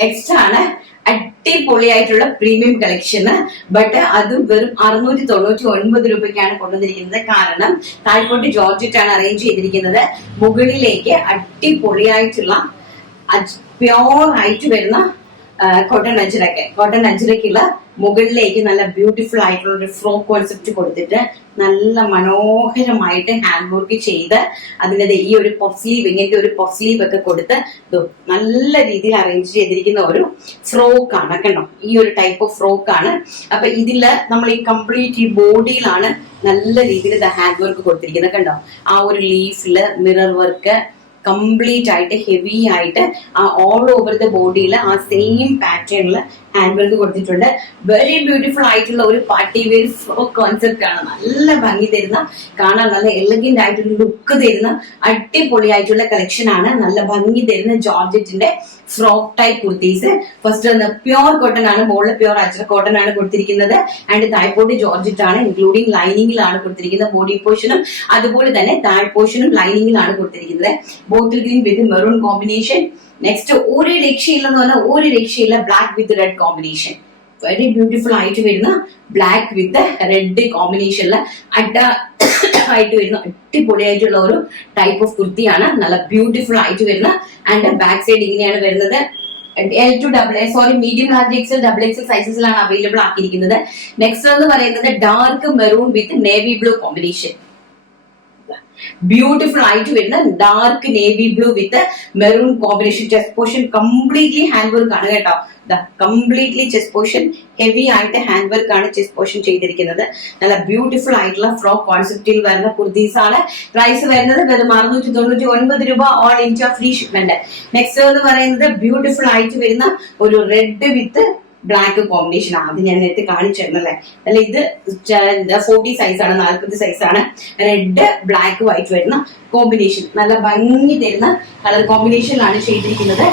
Next ആണ് അടിപൊളിയായിട്ടുള്ള premium collection. But അതും വെറും 699 രൂപയ്ക്കാണ് കൊണ്ടുവന്നിരിക്കുന്നത്. കാരണം താഴ്പോട്ട് ജോർജറ്റ് ആണ് അറേഞ്ച് ചെയ്തിരിക്കുന്നത്. മുകളിലേക്ക് അടിപൊളിയായിട്ടുള്ള പ്യോർ ആയിട്ട് വരുന്ന കോട്ടൺ അജ്രക്കുള്ള മുകളിലേക്ക് നല്ല ബ്യൂട്ടിഫുൾ ആയിട്ടുള്ള ഒരു ഫ്രോക്ക് കോൺസെപ്റ്റ് കൊടുത്തിട്ട് നല്ല മനോഹരമായിട്ട് ഹാൻഡ് വർക്ക് ചെയ്ത് അതിൻ്റെ ഈ ഒരു പഫ് സ്ലീവ്, ഇങ്ങനത്തെ ഒരു പഫ് സ്ലീവ് ഒക്കെ കൊടുത്ത് നല്ല രീതിയിൽ അറേഞ്ച് ചെയ്തിരിക്കുന്ന ഒരു ഫ്രോക്ക് ആണ് കണ്ടോ. ഈ ഒരു ടൈപ്പ് ഓഫ് ഫ്രോക്ക് ആണ്. അപ്പൊ ഇതില് നമ്മൾ ഈ കംപ്ലീറ്റ് ഈ ബോഡിയിലാണ് നല്ല രീതിയിൽ ഹാൻഡ് വർക്ക് കൊടുത്തിരിക്കുന്നത് കണ്ടോ. ആ ഒരു ലീഫില് മിറർ വർക്ക് കംപ്ലീറ്റ് ആയിട്ട് ഹെവി ആയിട്ട് ഓൾ ഓവർ ദ ബോഡിയിൽ ആ സെയിം പാറ്റേണിൽ ഹാൻഡ് വർക്ക് കൊടുത്തിട്ടുണ്ട്. വെരി ബ്യൂട്ടിഫുൾ ആയിട്ടുള്ള ഒരു പാർട്ടി വെയർ ഫ്രോക്ക് കോൺസെപ്റ്റ് ആണ്. നല്ല ഭംഗി തരുന്ന, കാണാൻ നല്ല എലഗന്റ് ആയിട്ടുള്ള ലുക്ക് തരുന്ന അടിപൊളിയായിട്ടുള്ള കളക്ഷൻ ആണ്. നല്ല ഭംഗി തരുന്ന ജോർജറ്റിന്റെ frock type kurtis. First pure cotton ആണ്, മുകളിൽ പ്യോർ അജ്ര കോട്ടൺ ആണ് കൊടുത്തിരിക്കുന്നത്. ആൻഡ് താഴ്പോട്ട് ജോർജറ്റ് ആണ്, ഇൻക്ലൂഡിംഗ് ലൈനിങ്ങിലാണ് കൊടുത്തിരിക്കുന്നത്. ബോഡി പോർഷനും അതുപോലെ തന്നെ താഴ് പോർഷനും ലൈനിങ്ങിലാണ് കൊടുത്തിരിക്കുന്നത്. Bottle green with maroon combination. Next ഒരു രക്ഷയില്ലെന്ന് പറഞ്ഞാൽ ഒരു രക്ഷയില്ല, black with red combination. Very beautiful ആയിട്ട് വരുന്ന ബ്ലാക്ക് വിത്ത് റെഡ് കോമ്പിനേഷനില് ആയിട്ട് വരുന്ന അടിപൊളിയായിട്ടുള്ള ഒരു ടൈപ്പ് ഓഫ് കുർത്തിയാണ്. നല്ല ബ്യൂട്ടിഫുൾ ആയിട്ട് വരുന്ന. ആൻഡ് ബാക്ക് സൈഡ് ഇങ്ങനെയാണ് വരുന്നത്. Medium large XL double XL സൈസസിലാണ് അവൈലബിൾ ആക്കിയിരിക്കുന്നത്. നെക്സ്റ്റ് എന്ന് പറയുന്നത് dark maroon with navy blue combination. Beautiful ആയിട്ട് വരുന്ന dark navy blue with maroon combination. Chest portion completely hand work ആണ് കേട്ടോ. കംപ്ലീറ്റ്ലി ചെസ്റ്റ് പോർഷൻ ഹെവി ആയിട്ട് ഹാൻഡ് വർക്ക് ആണ് ചെസ്റ്റ് പോർഷൻ ചെയ്തിരിക്കുന്നത്. നല്ല ബ്യൂട്ടിഫുൾ ആയിട്ടുള്ള ഫ്രോക്ക് കോൺസെപ്റ്റിൽ വരുന്ന കുർത്തീസ് ആണ്. പ്രൈസ് വരുന്നത് വെറും 699 രൂപ, all India free shipment. Next എന്ന് പറയുന്നത് ബ്യൂട്ടിഫുൾ ആയിട്ട് വരുന്ന ഒരു റെഡ് വിത്ത് ബ്ലാക്ക് കോമ്പിനേഷൻ ആണ്. അത് ഞാൻ നേരത്തെ കാണിച്ചിരുന്നല്ലേ. അല്ല ഇത് 40 സൈസ് ആണ്, 40 സൈസ് ആണ്. റെഡ് ബ്ലാക്ക് വൈറ്റ് വരുന്ന കോമ്പിനേഷൻ നല്ല ഭംഗി തരുന്ന കളർ കോമ്പിനേഷനിലാണ് ചെയ്തിരിക്കുന്നത്.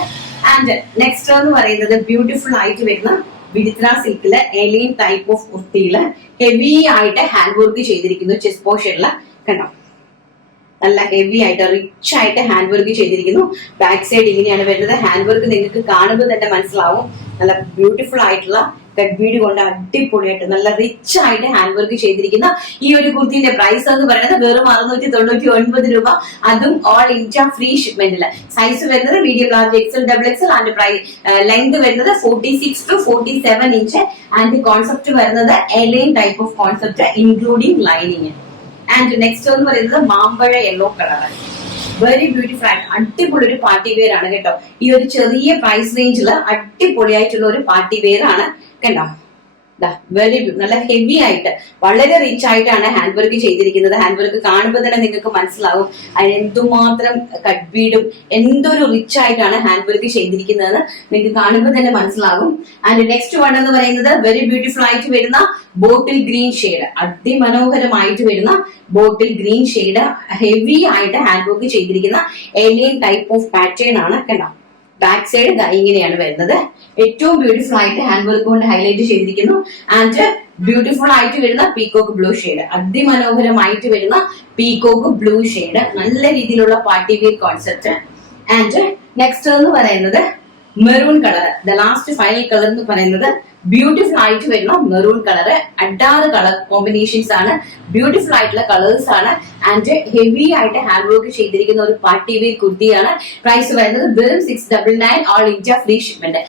ആൻഡ് നെക്സ്റ്റ് എന്ന് പറയുന്നത് ബ്യൂട്ടിഫുൾ ആയിട്ട് വരുന്ന വിചിത്ര സിൽക്കില് എലൈൻ ടൈപ്പ് ഓഫ് കുർത്തിയില് ഹെവി ആയിട്ട് ഹാൻഡ് വർക്ക് ചെയ്തിരിക്കുന്നു. ചെസ്റ്റ് പോർഷനില് കണ്ടോ, നല്ല ഹെവി ആയിട്ട് റിച്ച് ആയിട്ട് ഹാൻഡ് വർക്ക് ചെയ്തിരിക്കുന്നു. ബാക്ക് സൈഡ് ഇങ്ങനെയാണ് വരുന്നത്. ഹാൻഡ് വർക്ക് നിങ്ങൾക്ക് കാണുമ്പോൾ തന്നെ മനസ്സിലാവും. നല്ല ബ്യൂട്ടിഫുൾ ആയിട്ടുള്ള കട്ട് ബീഡ് കൊണ്ട് അടിപൊളിയായിട്ട് നല്ല റിച്ച് ആയിട്ട് ഹാൻഡ് വർക്ക് ചെയ്തിരിക്കുന്ന ഈ ഒരു കുർത്തിന്റെ പ്രൈസ് എന്ന് പറയുന്നത് വെറും 699 രൂപ. അതും ഓൾ ഇന്ത്യ ഫ്രീ ഷിപ്മെന്റില്. സൈസ് വരുന്നത് medium large XL double Excel. And length വരുന്നത് 46 to 47 ഇഞ്ച്. ആൻഡ് കോൺസെപ്റ്റ് വരുന്നത് A-line type of concept including lining. And next എന്ന് പറയുന്നത് മാമ്പഴ യെല്ലോ കളർ. വെരി ബ്യൂട്ടിഫുൾ ആയിട്ട് അടിപൊളി ഒരു പാർട്ടി വെയർ ആണ് കേട്ടോ. ഈ ഒരു ചെറിയ പ്രൈസ് റേഞ്ചിൽ അടിപൊളിയായിട്ടുള്ള ഒരു പാർട്ടി വെയർ ആണ് കേട്ടോ. വെരി നല്ല ഹെവി ആയിട്ട് വളരെ റിച്ച് ആയിട്ടാണ് ഹാൻഡ് വർക്ക് ചെയ്തിരിക്കുന്നത്. ഹാൻഡ് വർക്ക് കാണുമ്പോൾ തന്നെ നിങ്ങൾക്ക് മനസ്സിലാവും അതിന് എന്തുമാത്രം കട്ട് ബീഡും എന്തൊരു റിച്ച് ആയിട്ടാണ് ഹാൻഡ് വർക്ക് ചെയ്തിരിക്കുന്നതെന്ന് നിങ്ങൾക്ക് കാണുമ്പോൾ തന്നെ മനസ്സിലാവും. ആൻഡ് നെക്സ്റ്റ് വൺ എന്ന് പറയുന്നത് വെരി ബ്യൂട്ടിഫുൾ ആയിട്ട് വരുന്ന ബോട്ടിൽ ഗ്രീൻ ഷെയ്ഡ്. അതിമനോഹരമായിട്ട് വരുന്ന ബോട്ടിൽ ഗ്രീൻ ഷെയ്ഡ് ഹെവി ആയിട്ട് ഹാൻഡ് വർക്ക് ചെയ്തിരിക്കുന്ന ഏലിയൻ ടൈപ്പ് ഓഫ് പാറ്റേൺ ആണ് കണ്ടോ. ബാക്ക് സൈഡ് ഇങ്ങനെയാണ് വരുന്നത്. ഏറ്റവും ബ്യൂട്ടിഫുൾ ആയിട്ട് ഹാൻഡ് വർക്ക് കൊണ്ട് ഹൈലൈറ്റ് ചെയ്തിരിക്കുന്നു. ആൻഡ് ബ്യൂട്ടിഫുൾ ആയിട്ട് വരുന്ന പീകോക്ക് ബ്ലൂ ഷെയ്ഡ്, അതിമനോഹരമായിട്ട് വരുന്ന പീകോക്ക് ബ്ലൂ ഷെയ്ഡ്, നല്ല രീതിയിലുള്ള party wear concept. And next എന്ന് പറയുന്നത് maroon colour. The last final colour എന്ന് പറയുന്നത് ബ്യൂട്ടിഫുൾ ആയിട്ട് വരുന്ന മെറൂൺ കളർ. 6 കളർ കോമ്പിനേഷൻസ് ആണ്. ബ്യൂട്ടിഫുൾ ആയിട്ടുള്ള കളേഴ്സ് ആണ്. ആൻഡ് ഹെവി ആയിട്ട് ഹാൻഡ് വർക്ക് ചെയ്തിരിക്കുന്ന ഒരു പാർട്ടി വെയർ കുർത്തിയാണ്. പ്രൈസ് വരുന്നത് വെറും 699, ഓൾ ഇന്ത്യ ഫ്രീ ഷിപ്മെന്റ്.